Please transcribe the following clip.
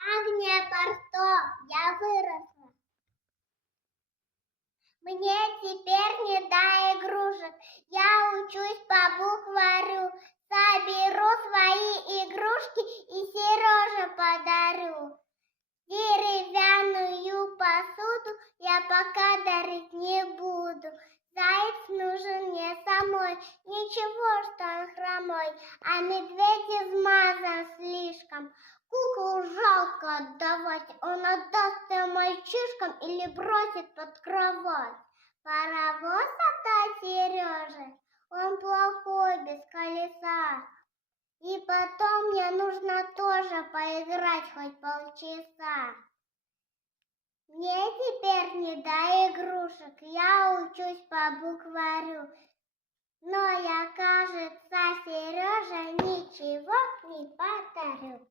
Агния Барто, я выросла. Мне теперь не до игрушек. Я учусь по букварю. Соберу свои игрушки и Сереже подарю. Деревянную посуду я пока дарить не буду. Заяц нужен мне самой, ничего, что он хромой, а медведь измазан слишком. Куклу жалко отдавать, он отдаст ее мальчишкам или бросит под кровать. Паровоз отдай Сереже, он плохой, без колеса. И потом мне нужно тоже поиграть хоть полчаса. Мне теперь не до игрушек, я учусь по букварю. Но я, кажется, Сереже ничего не подарю.